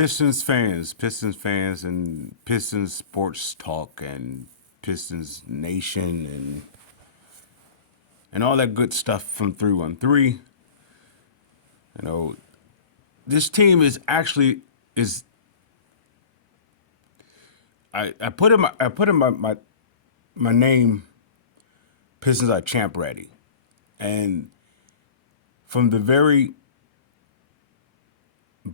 Pistons fans, and Pistons sports talk, and Pistons Nation, and all that good stuff from 313. You know, this team is actually is. I put in my name. Pistons are champ ready, and from the very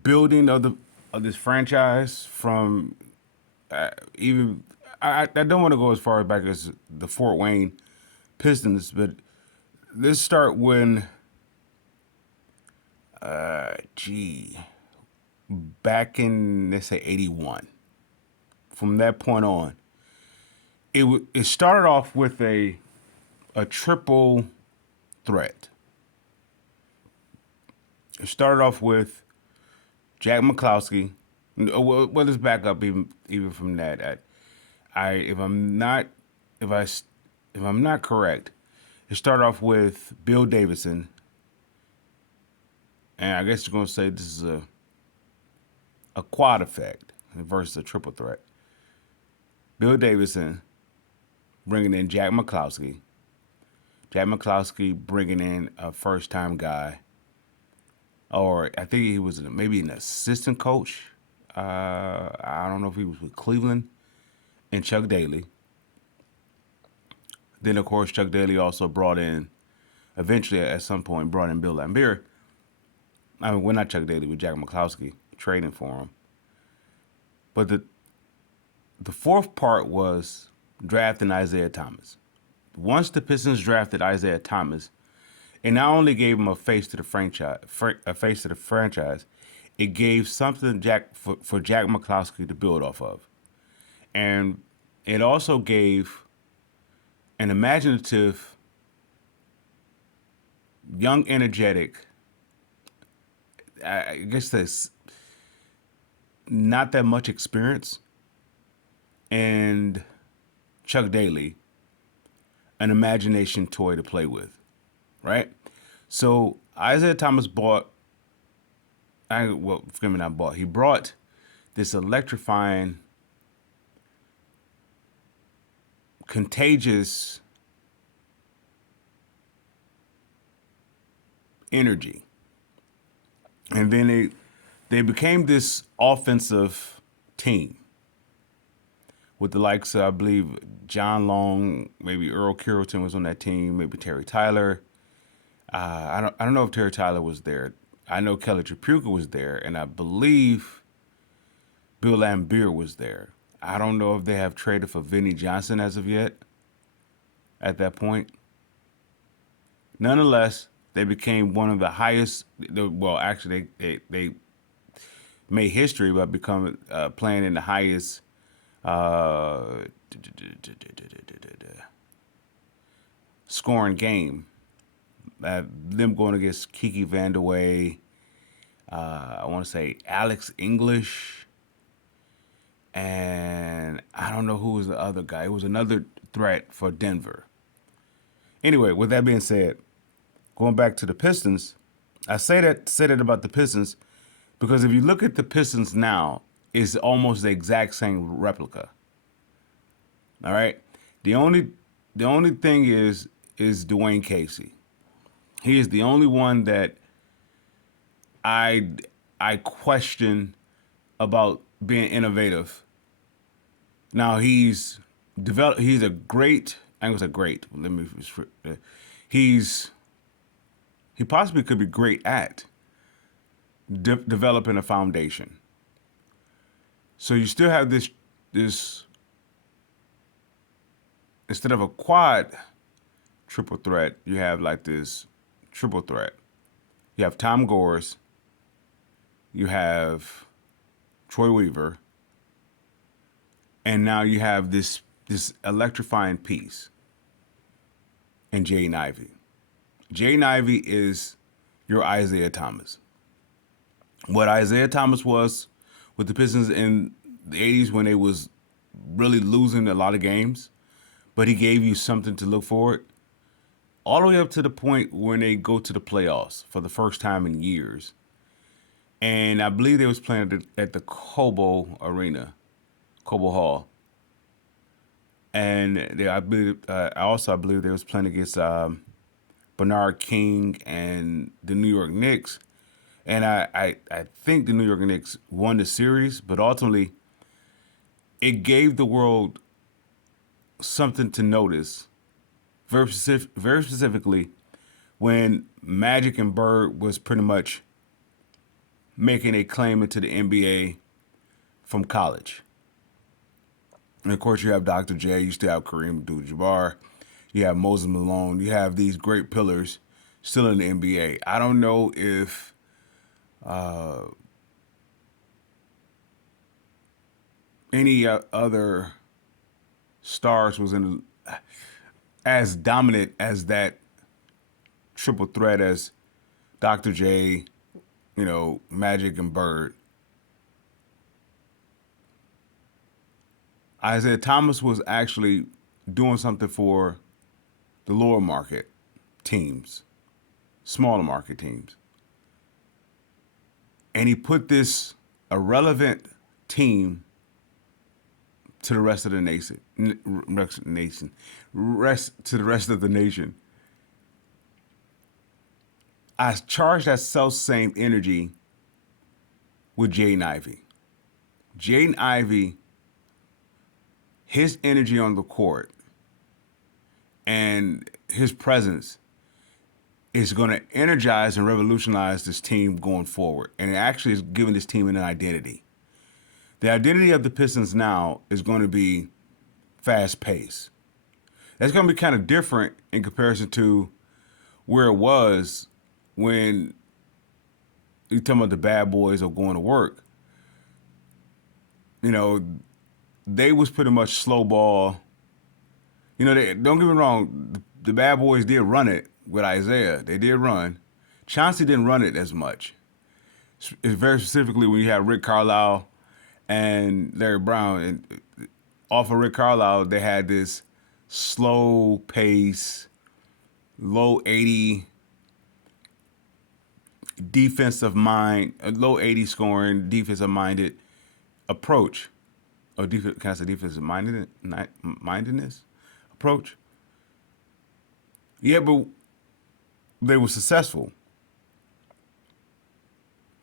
building of this franchise, from even I don't want to go as far back as the Fort Wayne Pistons, but let's start when gee back in, let's say, 81. From that point on, it started off with a triple threat. It started off with Jack McCloskey. Well, let's back up even from that. If I'm not if I if I'm not correct, it started off with Bill Davidson, and I guess you're gonna say this is a quad effect versus a triple threat. Bill Davidson bringing in Jack McCloskey. Jack McCloskey bringing in a first time guy, or I think he was maybe an assistant coach. I don't know if he was with Cleveland, and Chuck Daly. Then, of course, Chuck Daly also brought in, eventually at some point, brought in Bill Laimbeer. I mean, we're not Chuck Daly, with Jack McCloskey, trading for him. But the fourth part was drafting Isaiah Thomas. Once the Pistons drafted Isaiah Thomas, it not only gave him a face to the franchise, it gave something for Jack McCloskey to build off of, and it also gave an imaginative, young, energetic, I guess that's not that much experience, and Chuck Daly, an imagination toy to play with, right? So Isaiah Thomas he brought this electrifying, contagious energy. And then they became this offensive team with the likes of, I believe, John Long, maybe Earl Carrollton was on that team, maybe Terry Tyler. I don't know if Terry Tyler was there. I know Kelly Tripucka was there, and I believe Bill Laimbeer was there. I don't know if they have traded for Vinnie Johnson as of yet at that point. Nonetheless, they became one of the highest. Well, actually, they made history by becoming playing in the highest scoring game. Them going against Kiki Vandeweghe, I want to say Alex English, and I don't know who was the other guy. It was another threat for Denver. Anyway, with that being said, going back to the Pistons, I say that about the Pistons because if you look at the Pistons now, it's almost the exact same replica. All right. The only thing is Dwayne Casey. He is the only one that I question about being innovative. Now he's developed. He's a great. I was a great. Let me. He possibly could be great at developing a foundation. So you still have this instead of a quad triple threat, you have like this triple threat. You have Tom Gores, you have Troy Weaver, and now you have this electrifying piece in Jaden Ivey. Jaden Ivey is your Isaiah Thomas. What Isaiah Thomas was with the Pistons in the 80s when they was really losing a lot of games, but he gave you something to look forward. All the way up to the point when they go to the playoffs for the first time in years. and I believe they was playing at the Cobo Arena, Cobo Hall, and I believe they was playing against Bernard King and the New York Knicks, and I think the New York Knicks won the series, but ultimately it gave the world something to notice, very specifically when Magic and Bird was pretty much making a claim into the NBA from college. And of course, you have Dr. J, you still have Kareem Abdul-Jabbar, you have Moses Malone, you have these great pillars still in the NBA. I don't know if any other stars was in as dominant as that triple threat as Dr. J, Magic and Bird. Isaiah Thomas was actually doing something for the lower market teams, smaller market teams. And he put this irrelevant team to the rest of the nation, to the rest of the nation. I charge that self same energy with Jaden Ivey. Jaden Ivey, his energy on the court and his presence is going to energize and revolutionize this team going forward. And it actually is giving this team an identity. The identity of the Pistons now is going to be fast paced. That's going to be kind of different in comparison to where it was when you're talking about the bad boys are going to work. They was pretty much slow ball. Don't get me wrong, the bad boys did run it with Isaiah. They did run. Chauncey didn't run it as much. It's very specifically when you have Rick Carlisle and Larry Brown. And off of Rick Carlisle, they had this slow pace, low 80 defensive mind, low 80 scoring, defensive minded approach. Or can I say defensive mindedness approach? Yeah, but they were successful.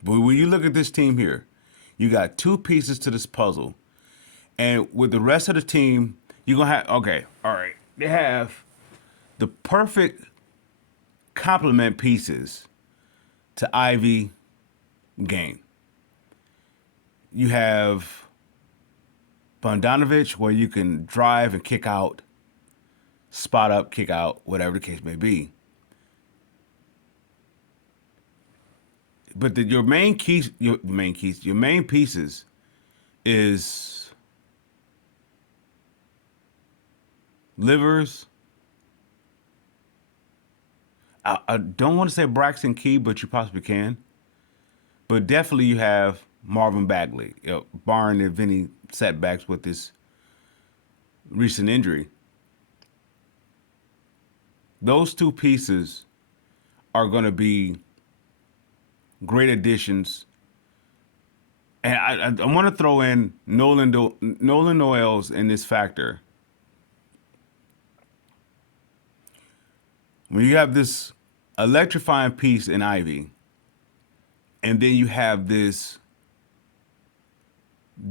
But when you look at this team here, you got two pieces to this puzzle. And with the rest of the team, you're going to have, okay, all right. They have the perfect complement pieces to Ivy game. You have Bogdanovich, where you can drive and kick out, spot up, kick out, whatever the case may be. But your main pieces is Livers. I don't want to say Braxton Key, but you possibly can. But definitely you have Marvin Bagley, barring if any setbacks with this recent injury. Those two pieces are going to be great additions. And I want to throw in Nolan Noels in this factor. When you have this electrifying piece in Ivy, and then you have this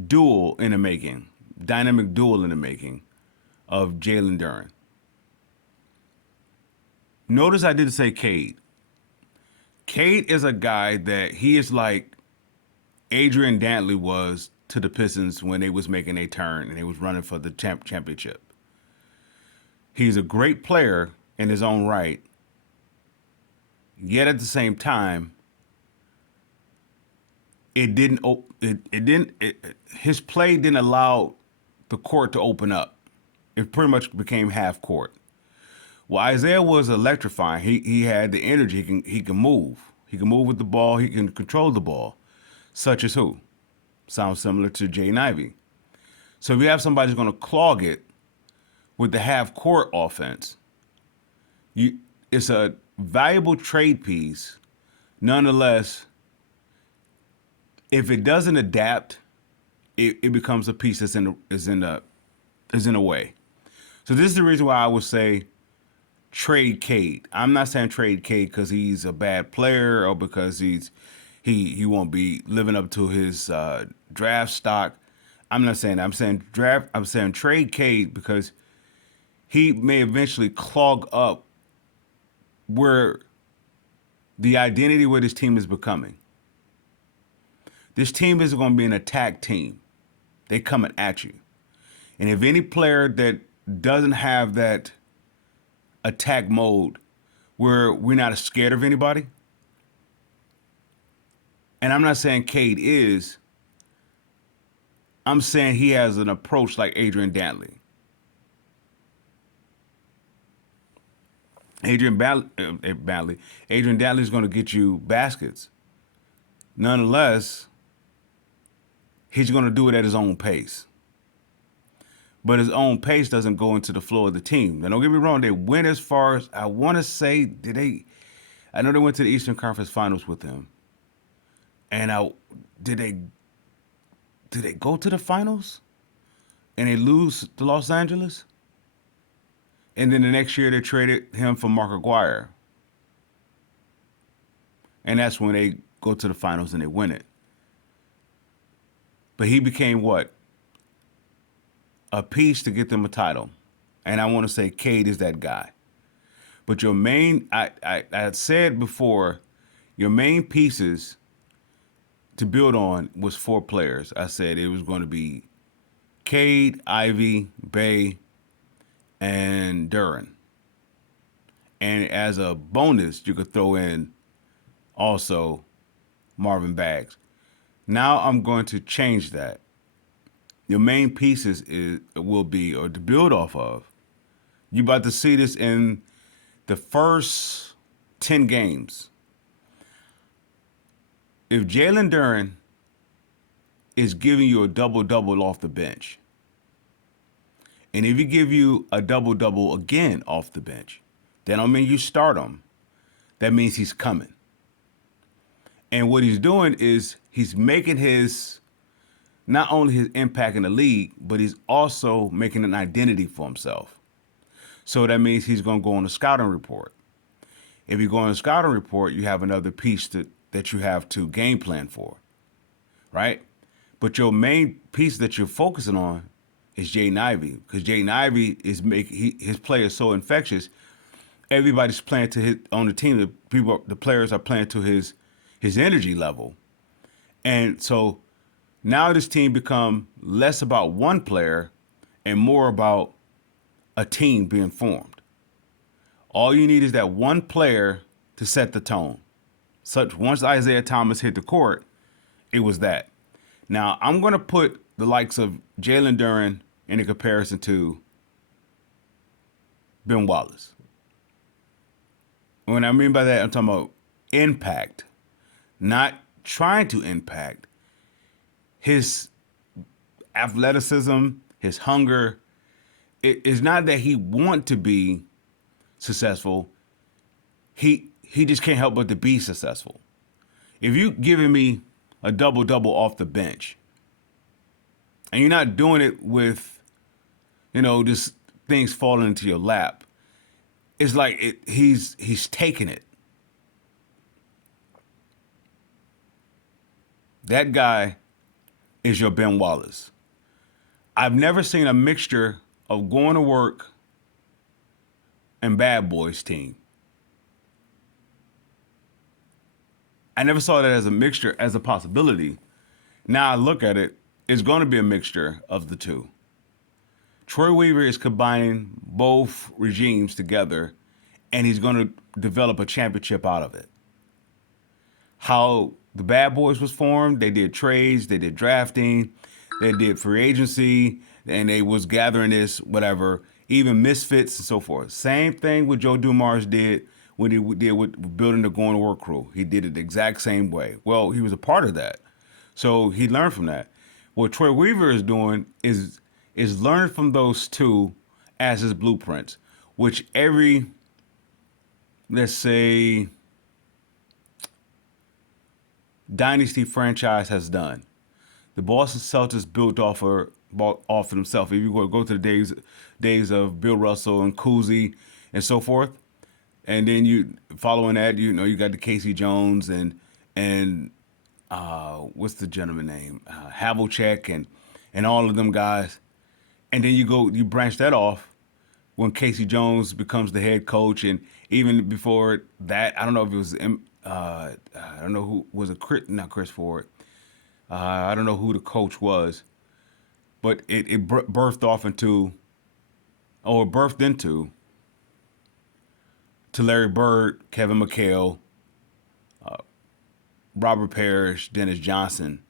duel in the making, dynamic duel in the making of Jalen Duren. Notice I didn't say Cade. Cade is a guy that he is like Adrian Dantley was to the Pistons when they was making a turn and they was running for the championship. He's a great player in his own right. Yet at the same time, his play didn't allow the court to open up. It pretty much became half court. Well, Isaiah was electrifying. He had the energy. He can move. He can move with the ball. He can control the ball. Such as who? Sounds similar to Jaden Ivey. So if you have somebody who's going to clog it with the half court offense, it's a valuable trade piece. Nonetheless, If it doesn't adapt, it becomes a piece that's in a way. So this is the reason why I would say trade Cade. I'm not saying trade Cade because he's a bad player or because he won't be living up to his draft stock. I'm not saying that. I'm saying draft. I'm saying trade Cade because he may eventually clog up where the identity where this team is becoming. This team is going to be an attack team. They coming at you. And if any player that doesn't have that attack mode where we're not scared of anybody, and I'm not saying Cade is, I'm saying he has an approach like Adrian Dantley. Adrian Dantley is going to get you baskets. Nonetheless, he's going to do it at his own pace. But his own pace doesn't go into the flow of the team. Now, don't get me wrong, they went as far as, I want to say, I know they went to the Eastern Conference Finals with him. And did they go to the finals? And they lose to Los Angeles? And then the next year they traded him for Mark Aguirre. And that's when they go to the finals and they win it. But he became what? A piece to get them a title. And I want to say Cade is that guy. But your main, I had said before, your main pieces to build on was 4 players. I said it was going to be Cade, Ivy, Bay, and Duren. And as a bonus, you could throw in also Marvin Bags. Now I'm going to change that. Your main pieces will be, or to build off of, you're about to see this in the first 10 games. If Jalen Duren is giving you a double-double off the bench, and if he give you a double-double again off the bench, that don't mean you start him. That means he's coming. And what he's doing is he's making not only his impact in the league, but he's also making an identity for himself. So that means he's going to go on a scouting report. If you go on a scouting report, you have another piece that you have to game plan for, right? But your main piece that you're focusing on is Jaden Ivey, because Jaden Ivey his play is so infectious. Everybody's playing on the team. The players are playing to his energy level, and so now this team become less about one player and more about a team being formed. All you need is that one player to set the tone. Such once Isaiah Thomas hit the court, it was that. Now I'm going to put the likes of Jalen Duren in a comparison to Ben Wallace. What I mean by that, I'm talking about impact, not trying to impact. His athleticism, his hunger, it is not that he want to be successful. He just can't help but to be successful. If you giving me a double-double off the bench, and you're not doing it with, just things falling into your lap, it's like he's taking it. That guy is your Ben Wallace. I've never seen a mixture of going to work and Bad Boys team. I never saw that as a mixture, as a possibility. Now I look at it, it's going to be a mixture of the two. Troy Weaver is combining both regimes together, and he's going to develop a championship out of it. How the Bad Boys was formed, they did trades, they did drafting, they did free agency, and they was gathering this, whatever, even misfits and so forth. Same thing what Joe Dumars did when he did with building the Going to Work crew. He did it the exact same way. Well, he was a part of that. So he learned from that. What Troy Weaver is doing is learning from those two as his blueprints, which let's say, dynasty franchise has done. The Boston Celtics built off of themselves. If you go to the days of Bill Russell and Cousy and so forth, and then you following that, you got the Casey Jones and what's the gentleman name, Havlicek and all of them guys, and then you branch that off when Casey Jones becomes the head coach, and even before that, I don't know if it was I don't know who was a Chris, not Chris Ford. I don't know who the coach was, but it birthed off into, or birthed into, to Larry Bird, Kevin McHale, Robert Parrish, Dennis Johnson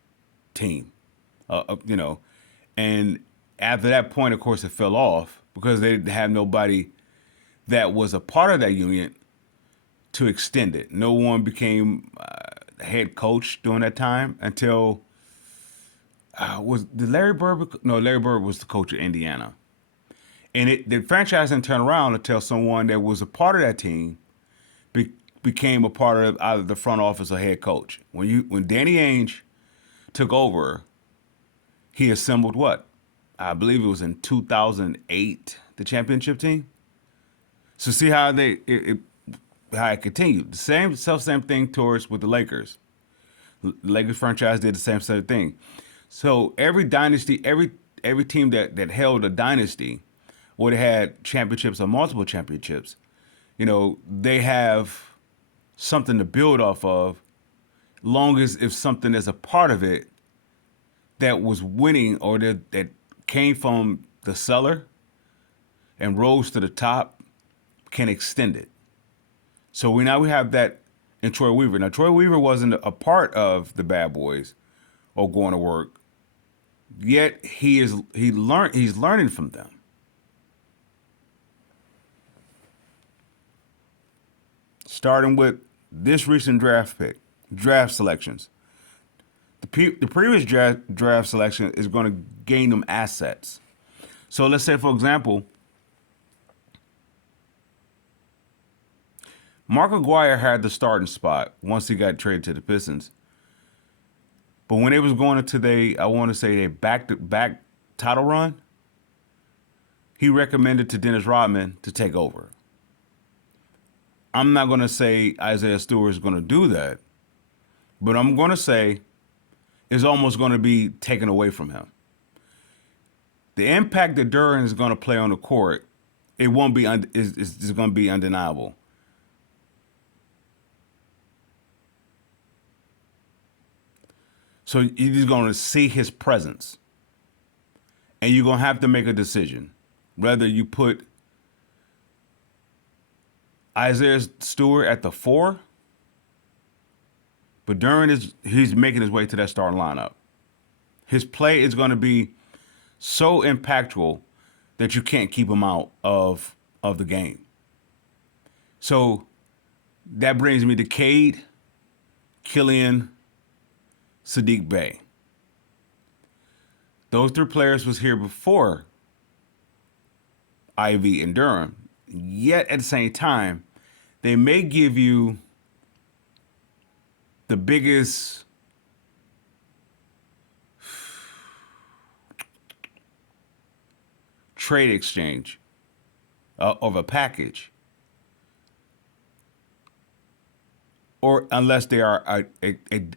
team. You know, and after that point, of course, it fell off because they didn't have nobody that was a part of that union to extend it. No one became head coach during that time until was did Larry Bird? No, Larry Bird was the coach of Indiana, and the franchise didn't turn around until someone that was a part of that team be, became a part of either the front office or head coach. When Danny Ainge took over, he assembled what? I believe it was in 2008, the championship team. So see how how it continued. The same thing towards with the Lakers. The Lakers franchise did the same sort of thing. So every dynasty, every team that held a dynasty, or they had championships or multiple championships, they have something to build off of, long as if something is a part of it that was winning or that came from the cellar and rose to the top, can extend it. So now we have that in Troy Weaver. Now Troy Weaver wasn't a part of the Bad Boys or going to work, yet he's learning from them. Starting with this recent draft selections. The previous draft selection is going to gain them assets. So let's say, for example, Mark Aguirre had the starting spot once he got traded to the Pistons. But when they was going into I want to say a back-to-back title run, he recommended to Dennis Rodman to take over. I'm not going to say Isaiah Stewart is going to do that, but I'm going to say it's almost going to be taken away from him. The impact that Duran is going to play on the court, it won't be is going to be undeniable. So you're just going to see his presence, and you're going to have to make a decision whether you put Isaiah Stewart at the 4, but Duran he's making his way to that starting lineup. His play is going to be so impactful that you can't keep him out of the game. So that brings me to Cade, Killian, Sadiq Bey. Those 3 players was here before Ivy and Durham. Yet at the same time, they may give you the biggest trade exchange of a package, or unless they are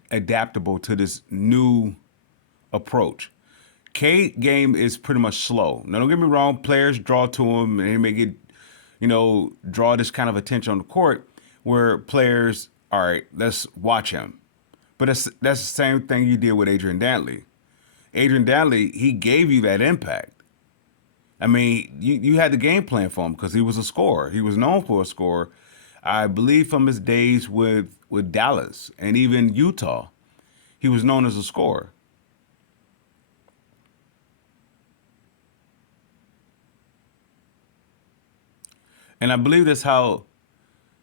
adaptable to this new approach. Cade game is pretty much slow. Now, don't get me wrong, players draw to him and they may get, draw this kind of attention on the court where players, all right, let's watch him. But that's the same thing you did with Adrian Dantley. Adrian Dantley, he gave you that impact. I mean, you had the game plan for him because he was a scorer. He was known for a scorer. I believe from his days with Dallas and even Utah, he was known as a scorer. And I believe that's how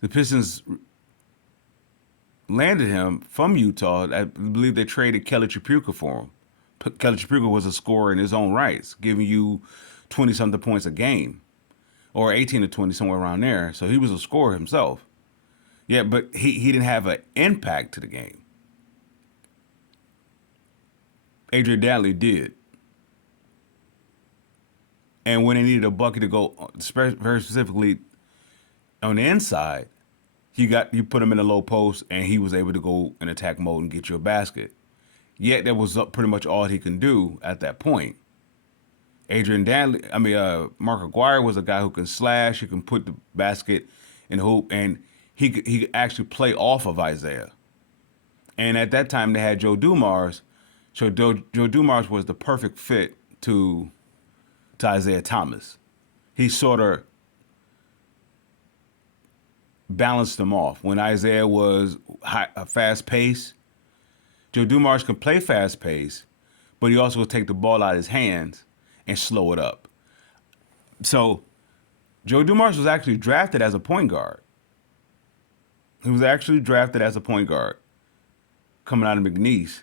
the Pistons landed him from Utah. I believe they traded Kelly Tripucka for him. Kelly Tripucka was a scorer in his own rights, giving you 20-something points a game, or 18 to 20, somewhere around there. So he was a scorer himself. Yeah, but he didn't have an impact to the game. Adrian Dantley did. And when they needed a bucket to go very specifically on the inside, you put him in a low post, and he was able to go in attack mode and get you a basket. Yet that was pretty much all he can do at that point. Mark Aguirre was a guy who can slash, he can put the basket in the hoop, and he could actually play off of Isaiah. And at that time, they had Joe Dumars. So Joe Dumars was the perfect fit to Isaiah Thomas. He sort of balanced them off. When Isaiah was fast pace, Joe Dumars can play fast pace, but he also will take the ball out of his hands and slow it up. So Joe Dumars was actually drafted as a point guard. He was actually drafted as a point guard coming out of McNeese.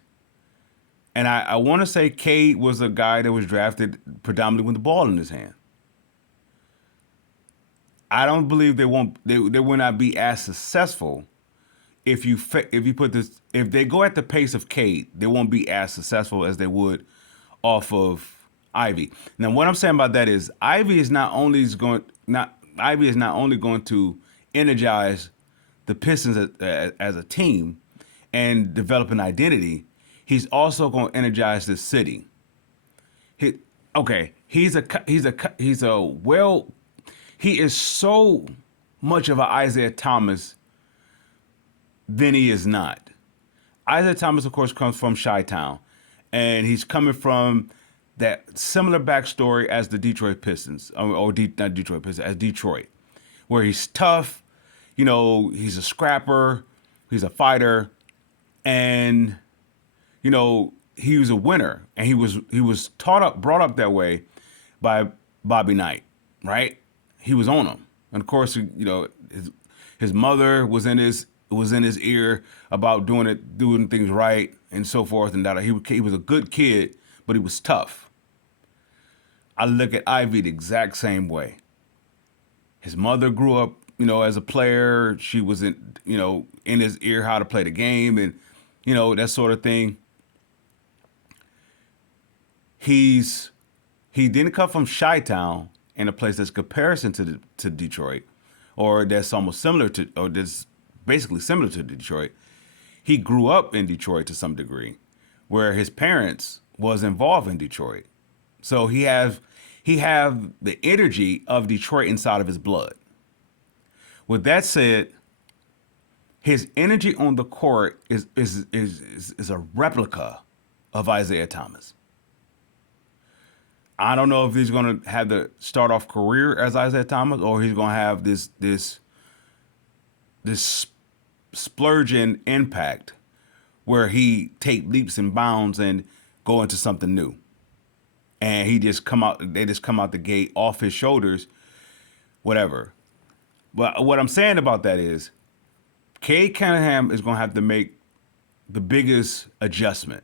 And I want to say Cade was a guy that was drafted predominantly with the ball in his hand. I don't believe they will not be as successful if they go at the pace of Cade, they won't be as successful as they would off of Ivy. Now, what I'm saying about that is Ivy is not only going to energize the Pistons as a team and develop an identity. He's also going to energize the city. He is so much of an Isaiah Thomas than he is not. Isaiah Thomas, of course, comes from Chi-Town, and he's coming from that similar backstory as the Detroit Pistons, not Detroit Pistons, as Detroit, where he's tough, he's a scrapper, he's a fighter, and he was a winner, and he was brought up that way by Bobby Knight, right? He was on him, and of course, his mother was in his ear about doing things right and so forth and that. He was a good kid, but he was tough. I look at Ivy the exact same way. His mother grew up, as a player. She was in his ear how to play the game and that sort of thing. He didn't come from Chi-Town in a place that's comparison to Detroit, or that's almost similar to, or that's basically similar to Detroit. He grew up in Detroit to some degree, where his parents was involved in Detroit. So he have the energy of Detroit inside of his blood. With that said, his energy on the court is a replica of Isaiah Thomas. I don't know if he's going to have the start off career as Isaiah Thomas, or he's going to have this splurging impact where he take leaps and bounds and go into something new. And they just come out the gate off his shoulders, whatever. But what I'm saying about that is Cade Cunningham is going to have to make the biggest adjustment.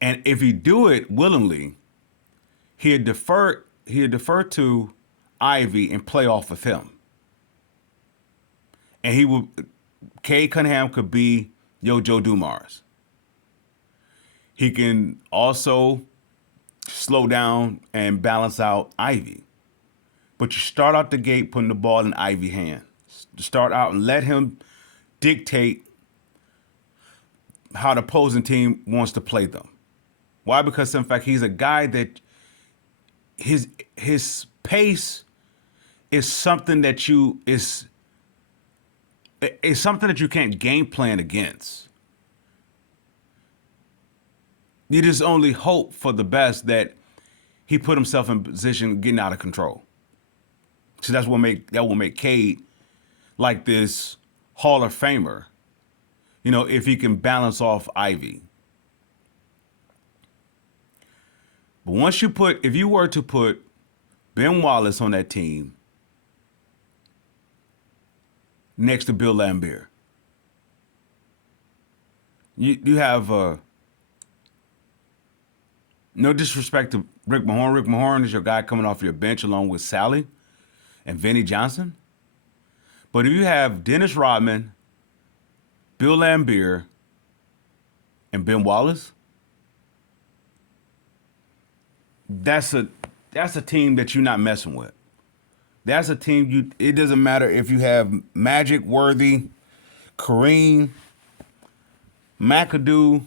And if he do it willingly, he'd defer to Ivy and play off of him. And Cade Cunningham could be Joe Dumars. He can also slow down and balance out Ivy. But you start out the gate putting the ball in Ivy's hand. Start out and let him dictate how the opposing team wants to play them. Why? Because in fact he's a guy that his pace is something that something that you can't game plan against. You just only hope for the best that he put himself in position getting out of control. So that will make Cade like this Hall of Famer, if he can balance off Ivy. But if you were to put Ben Wallace on that team next to Bill Laimbeer, you have no disrespect to Rick Mahorn. Rick Mahorn is your guy coming off your bench along with Sally and Vinnie Johnson. But if you have Dennis Rodman, Bill Laimbeer, and Ben Wallace, that's a that's a team that you're not messing with. That's a team you. It doesn't matter if you have Magic, Worthy, Kareem, McAdoo.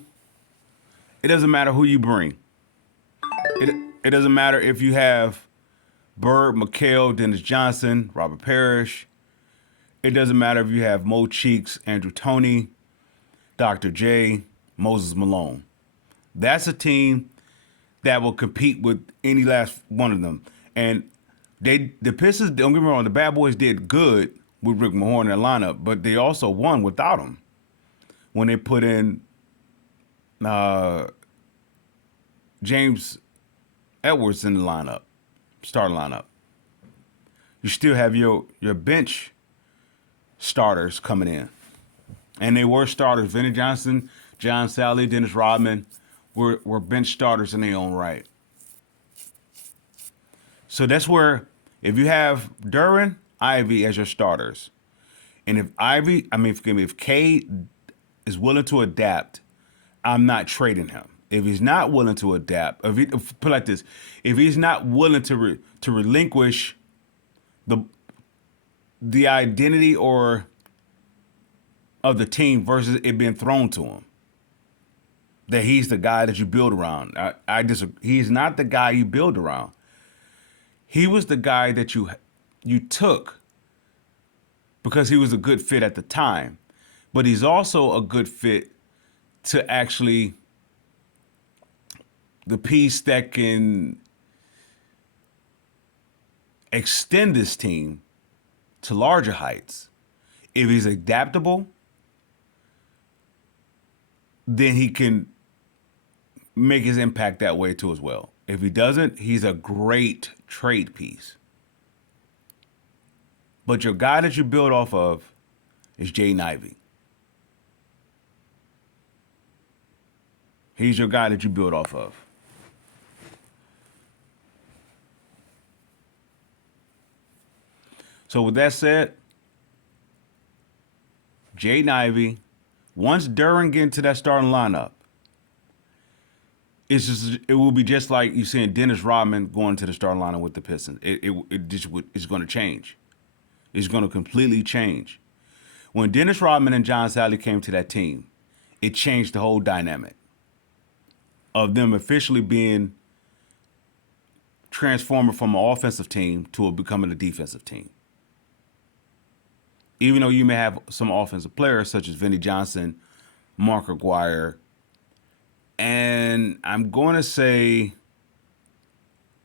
It doesn't matter who you bring. It doesn't matter if you have Bird, McHale, Dennis Johnson, Robert Parrish. It doesn't matter if you have Mo Cheeks, Andrew Toney, Dr. J, Moses Malone. That's a team that will compete with any last one of them. And the Pistons, don't get me wrong, the Bad Boys did good with Rick Mahorn in their lineup, but they also won without him when they put in James Edwards in the lineup, starting lineup. You still have your bench starters coming in. And they were starters. Vinnie Johnson, John Sally, Dennis Rodman were bench starters in their own right. So that's where, if you have Duran, Ivy as your starters, and if Cade is willing to adapt, I'm not trading him. If he's not willing to adapt, put it like this, if he's not willing to relinquish the identity or of the team versus it being thrown to him, that he's the guy that you build around. I disagree. He's not the guy you build around. He was the guy that you took because he was a good fit at the time, but he's also a good fit to actually the piece that can extend this team to larger heights. If he's adaptable, then he can make his impact that way too as well. If he doesn't, he's a great trade piece. But your guy that you build off of is Jaden Ivey. He's your guy that you build off of. So with that said, Jaden Ivey, once Duran get into that starting lineup, it will be just like you seeing Dennis Rodman going to the starting lineup with the Pistons. It's going to change. It's going to completely change. When Dennis Rodman and John Sally came to that team, it changed the whole dynamic of them officially being transformed from an offensive team to becoming a defensive team. Even though you may have some offensive players such as Vinnie Johnson, Mark Aguirre, and I'm going to say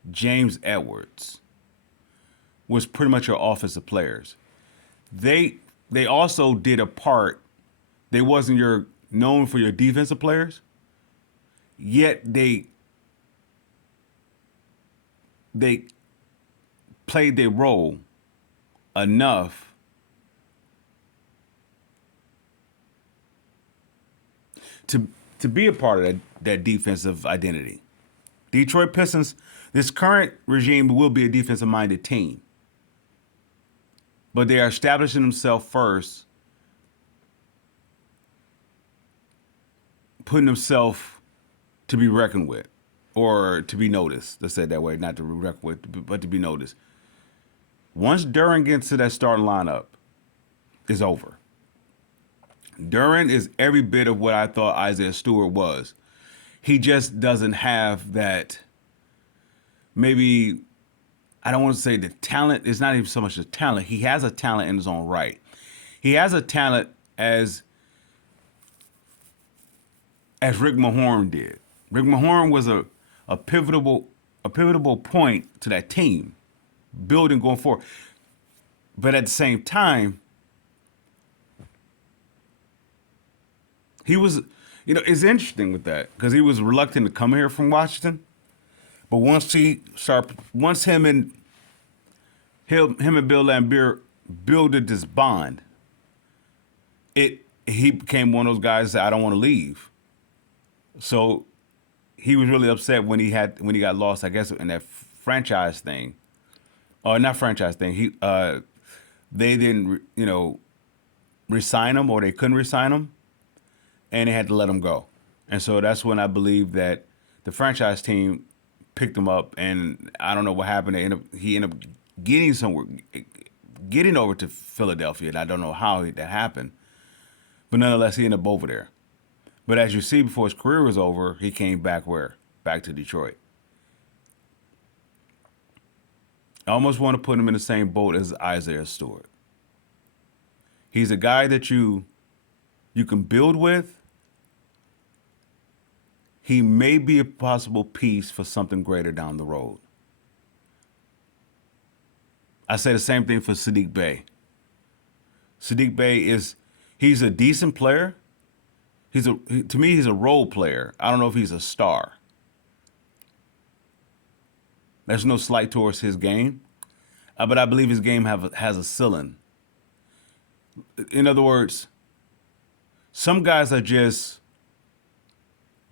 James Edwards was pretty much your offensive players. They also did a part. They wasn't known for your defensive players, yet they played their role enough to be a part of that defensive identity. Detroit Pistons, this current regime will be a defensive-minded team. But they are establishing themselves first, putting themselves to be reckoned with, or to be noticed. Let's say it that way, not to be reckoned with, but to be noticed. Once Duran gets to that starting lineup, it's over. Duran is every bit of what I thought Isaiah Stewart was. He just doesn't have that, maybe, I don't want to say the talent. It's not even so much the talent. He has a talent in his own right. He has a talent as Rick Mahorn did. Rick Mahorn was a pivotal point to that team, building going forward. But at the same time, he was, it's interesting with that because he was reluctant to come here from Washington. But once him and Bill Laimbeer builded this bond, he became one of those guys that I don't want to leave. So he was really upset when he got lost, I guess, in that franchise thing, or not franchise thing. They didn't, re-sign him, or they couldn't re-sign him, and they had to let him go. And so that's when I believe that the franchise team picked him up, and I don't know what happened. He ended up getting somewhere, getting over to Philadelphia, and I don't know how that happened. But nonetheless, he ended up over there. But as you see, before his career was over, he came back where? Back to Detroit. I almost want to put him in the same boat as Isaiah Stewart. He's a guy that you can build with. He may be a possible piece for something greater down the road. I say the same thing for Sadiq Bey. Sadiq Bey he's a decent player. To me, he's a role player. I don't know if he's a star. There's no slight towards his game, but I believe his game has a ceiling. In other words, some guys are just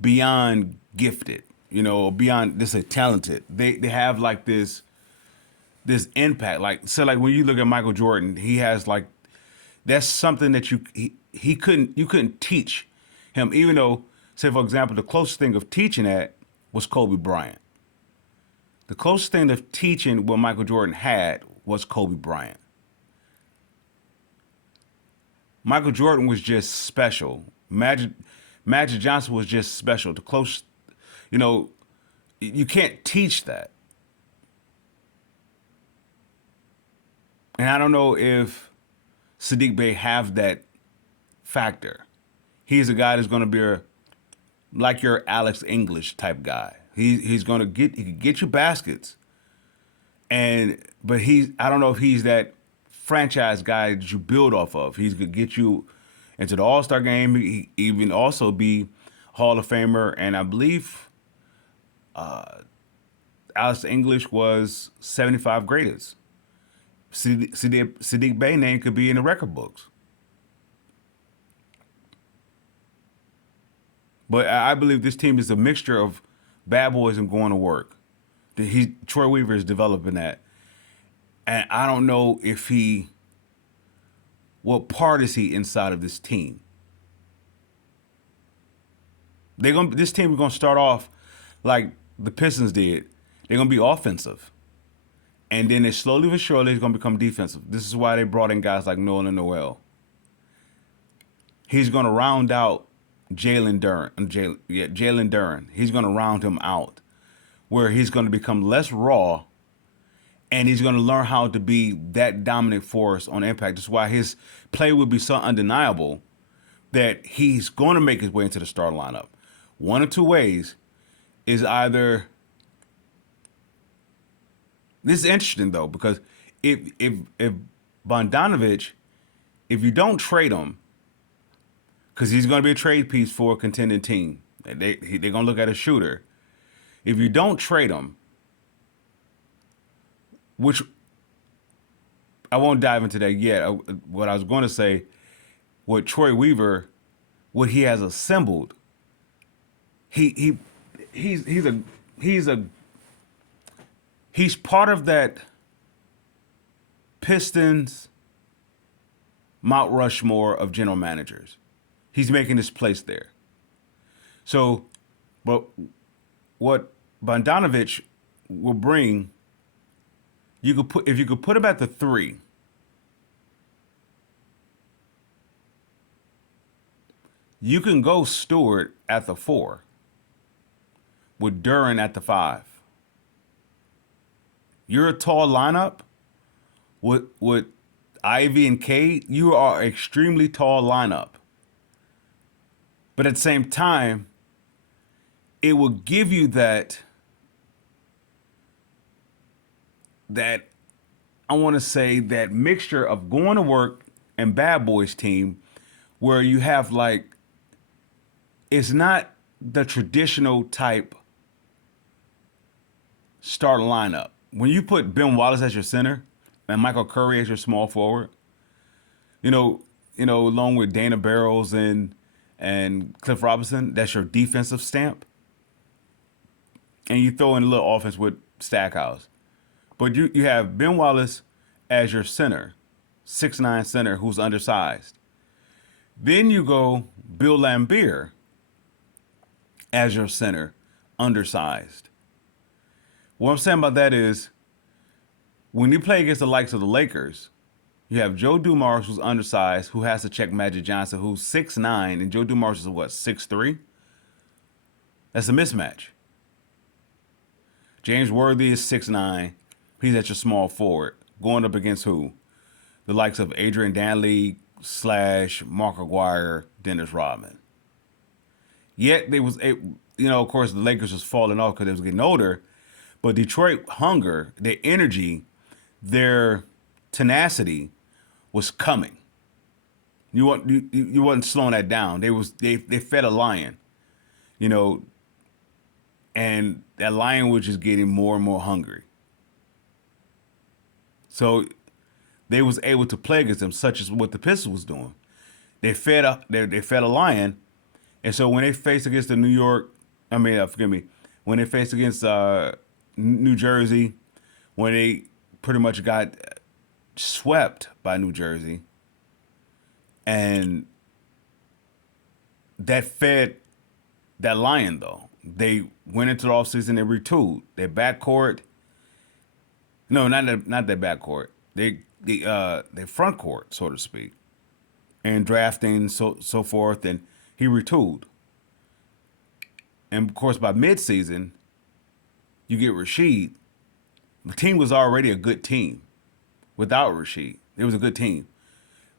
beyond gifted, beyond this talented. They have like this impact. Like when you look at Michael Jordan, he has like that's something that you couldn't teach him, even though, say for example, the closest thing of teaching that was Kobe Bryant. The closest thing of teaching what Michael Jordan had was Kobe Bryant. Michael Jordan was just special. Magic Johnson was just special. The close, you can't teach that. And I don't know if Sadiq Bey have that factor. He's a guy that's going to be like your Alex English type guy. He's going to he can get you baskets, but I don't know if he's that franchise guy that you build off of. He's going to get you into the All-Star game. He even also be Hall of Famer, and I believe Alex English was 75 greatest. Sadiq Bey name could be in the record books. But I believe this team is a mixture of bad boys and going to work. Troy Weaver is developing that. And I don't know what part is he inside of this team? This team is going to start off like the Pistons did. They're going to be offensive. And then slowly but surely it's going to become defensive. This is why they brought in guys like Nolan Noel. He's going to round out Jalen Duren. He's going to round him out where he's going to become less raw, and he's going to learn how to be that dominant force on impact. That's why his play will be so undeniable that he's going to make his way into the starting lineup. One of two ways is either... This is interesting, though, because if Bogdanovich, if you don't trade him, because he's going to be a trade piece for a contending team. They're going to look at a shooter. If you don't trade him, which I won't dive into that yet. What I was going to say, what Troy Weaver, what he has assembled, he's part of that Pistons Mount Rushmore of general managers. He's making his place there. So, but what Bogdanovich will bring, if you could put him at the 3, you can go Stewart at the 4 with Duren at the 5. You're a tall lineup with Ivy and Cade. You are an extremely tall lineup. But at the same time, it will give you that I want to say that mixture of going to work and bad boys team where you have it's not the traditional type start lineup. When you put Ben Wallace as your center and Michael Curry as your small forward, along with Dana Barrows and Cliff Robinson, that's your defensive stamp. And you throw in a little offense with Stackhouse. But you have Ben Wallace as your center, 6'9" center who's undersized. Then you go Bill Laimbeer as your center, undersized. What I'm saying about that is when you play against the likes of the Lakers, you have Joe Dumars, who's undersized, who has to check Magic Johnson, who's 6'9", and Joe Dumars is what, 6'3"? That's a mismatch. James Worthy is 6'9". He's at your small forward. Going up against who? The likes of Adrian Dantley / Mark Aguirre, Dennis Rodman. Yet they was, of course, the Lakers was falling off because they was getting older. But Detroit hunger, their energy, their tenacity was coming. You wasn't slowing that down. They fed a lion, you know, and that lion was just getting more and more hungry. So they was able to play against them, such as what the Pistons was doing. They fed a lion, and so when they faced against the New York, forgive me, when they faced against New Jersey, when they pretty much got swept by New Jersey, and that fed that lion though. They went into the offseason, they retooled their backcourt. No, not their backcourt. Their front court, so to speak, and drafting so forth, and he retooled. And of course, by midseason, you get Rasheed. The team was already a good team without Rasheed. It was a good team.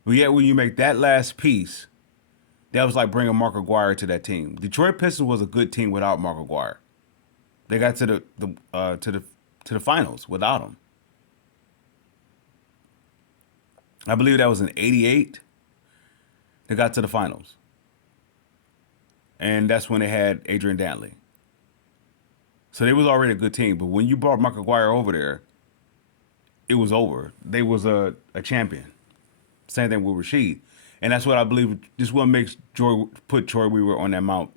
But yet, when you make that last piece, that was like bringing Mark Aguirre to that team. Detroit Pistons was a good team without Mark Aguirre. They got to the finals without him. I believe that was in '88. They got to the finals, and that's when they had Adrian Dantley. So they was already a good team. But when you brought Mark Aguirre over there, it was over. They was a champion. Same thing with Rasheed. And that's what I believe. This is what makes put Troy Weaver on that Mount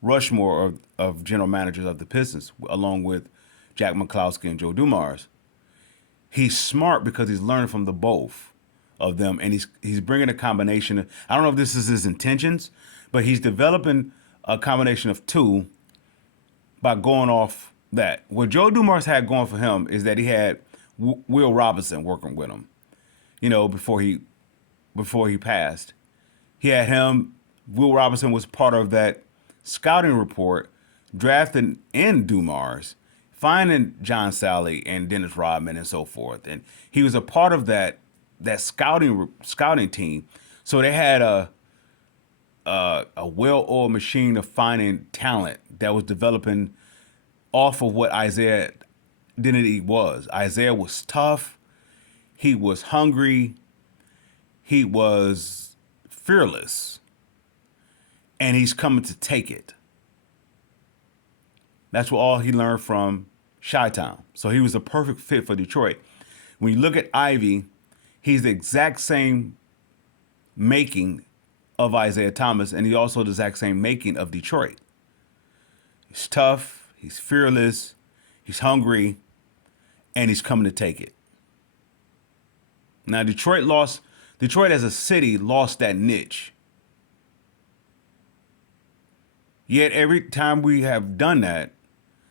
Rushmore of general managers of the Pistons, along with Jack McCloskey and Joe Dumars. He's smart because he's learning from the both of them, and he's bringing a combination of, I don't know if this is his intentions, but he's developing a combination of two by going off that. What Joe Dumars had going for him is that he had Will Robinson working with him, before he passed. He had him. Will Robinson was part of that scouting report, drafting in Dumars, finding John Sally and Dennis Rodman and so forth. And he was a part of that scouting team. So they had a well-oiled machine of finding talent that was developing off of what Isaiah identity was. Isaiah was tough. He was hungry. He was fearless. And he's coming to take it. That's what all he learned from Chi-Town. So he was a perfect fit for Detroit. When you look at Ivy, he's the exact same making of Isaiah Thomas, and he's also the exact same making of Detroit. He's tough, he's fearless, he's hungry, and he's coming to take it. Now, Detroit as a city lost that niche. Yet every time we have done that,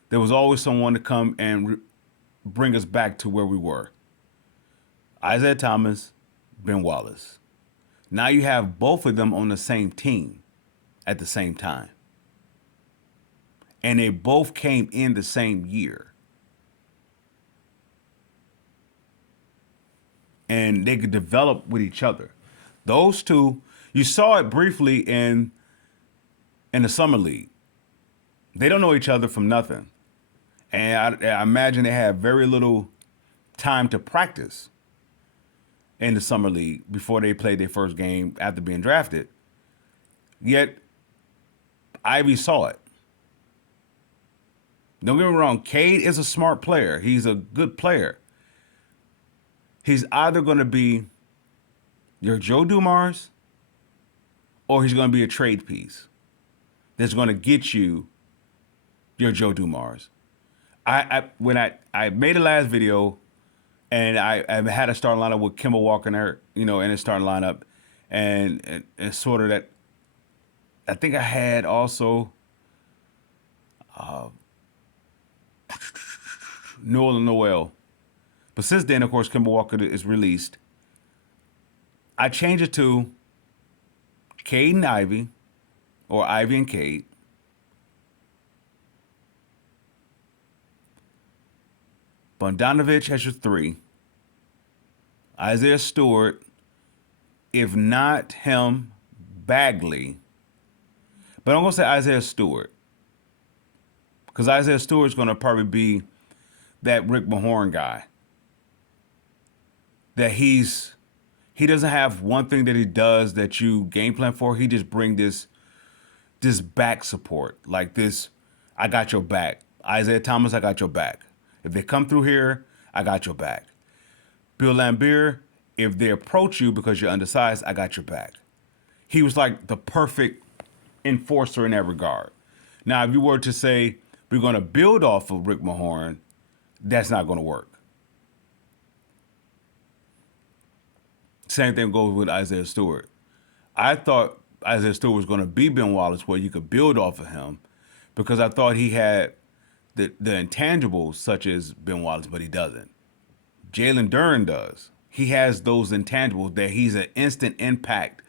there was always someone to come and bring us back to where we were. Isaiah Thomas, Ben Wallace. Now you have both of them on the same team at the same time. And they both came in the same year. And they could develop with each other. Those two, you saw it briefly in the summer league. They don't know each other from nothing. And I imagine they have very little time to practice in the summer league before they played their first game after being drafted. Yet, Ivy saw it. Don't get me wrong, Cade is a smart player. He's a good player. He's either going to be your Joe Dumars or he's going to be a trade piece that's going to get you your Joe Dumars. When I made the last video and I had a starting lineup with Kemba Walker in his starting lineup, and sort of that. I think I had also. Noel and Noel. But since then, of course, Kemba Walker is released. I changed it to Cade and Ivy, or Ivy and Cade. Bogdanovich as your 3. Isaiah Stewart, if not him, Bagley. But I'm going to say Isaiah Stewart. Because Isaiah Stewart's going to probably be that Rick Mahorn guy. That he doesn't have one thing that he does that you game plan for. He just bring this back support. Like this, I got your back. Isaiah Thomas, I got your back. If they come through here, I got your back. Bill Laimbeer, if they approach you because you're undersized, I got your back. He was like the perfect enforcer in that regard. Now, if you were to say we're going to build off of Rick Mahorn, that's not going to work. Same thing goes with Isaiah Stewart. I thought Isaiah Stewart was going to be Ben Wallace where you could build off of him because I thought he had the intangibles such as Ben Wallace, but he doesn't. Jalen Duren does. He has those intangibles that he's an instant impact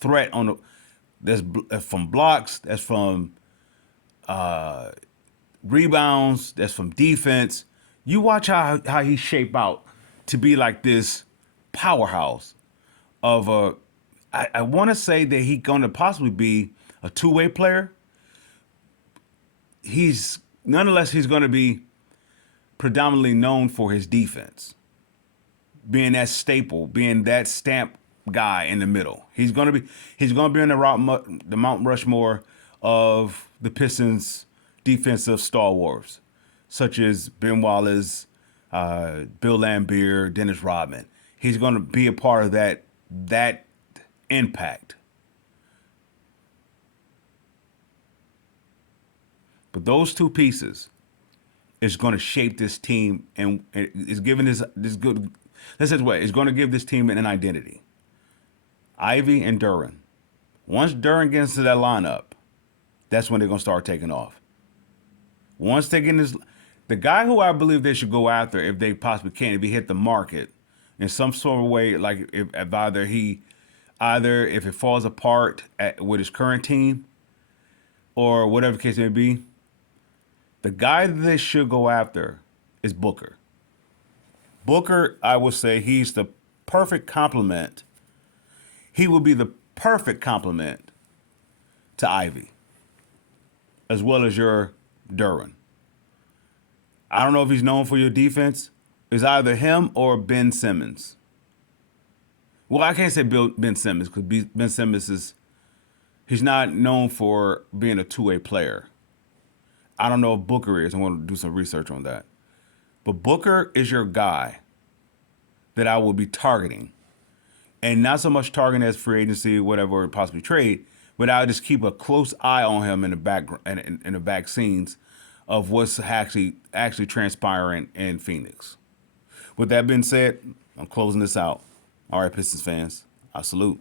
threat on the. That's from blocks. That's from rebounds. That's from defense. You watch how he shape out to be like this powerhouse of a. I want to say that he's going to possibly be a two-way player. Nonetheless, he's going to be predominantly known for his defense, being that staple, being that stamp guy in the middle. He's going to be in the Mount Rushmore of the Pistons' defensive stalwarts, such as Ben Wallace, Bill Laimbeer, Dennis Rodman. He's going to be a part of that impact. But those two pieces is going to shape this team and is giving this good. Let's say this way, it's going to give this team an identity. Ivy and Duren. Once Duren gets into that lineup, that's when they're going to start taking off. Once they get in this, the guy who I believe they should go after, if they possibly can, if he hit the market in some sort of way, like if if it falls apart with his current team or whatever the case may be, the guy that they should go after is Booker. Booker, I would say he's the perfect complement. He would be the perfect complement to Ivy, as well as your Duren. I don't know if he's known for your defense. It's either him or Ben Simmons. Well, I can't say Ben Simmons because Ben Simmons he's not known for being a two-way player. I don't know if Booker is. I want to do some research on that. But Booker is your guy that I will be targeting. And not so much targeting as free agency, whatever, or possibly trade, but I'll just keep a close eye on him in the back scenes of what's actually transpiring in Phoenix. With that being said, I'm closing this out. All right, Pistons fans, I salute.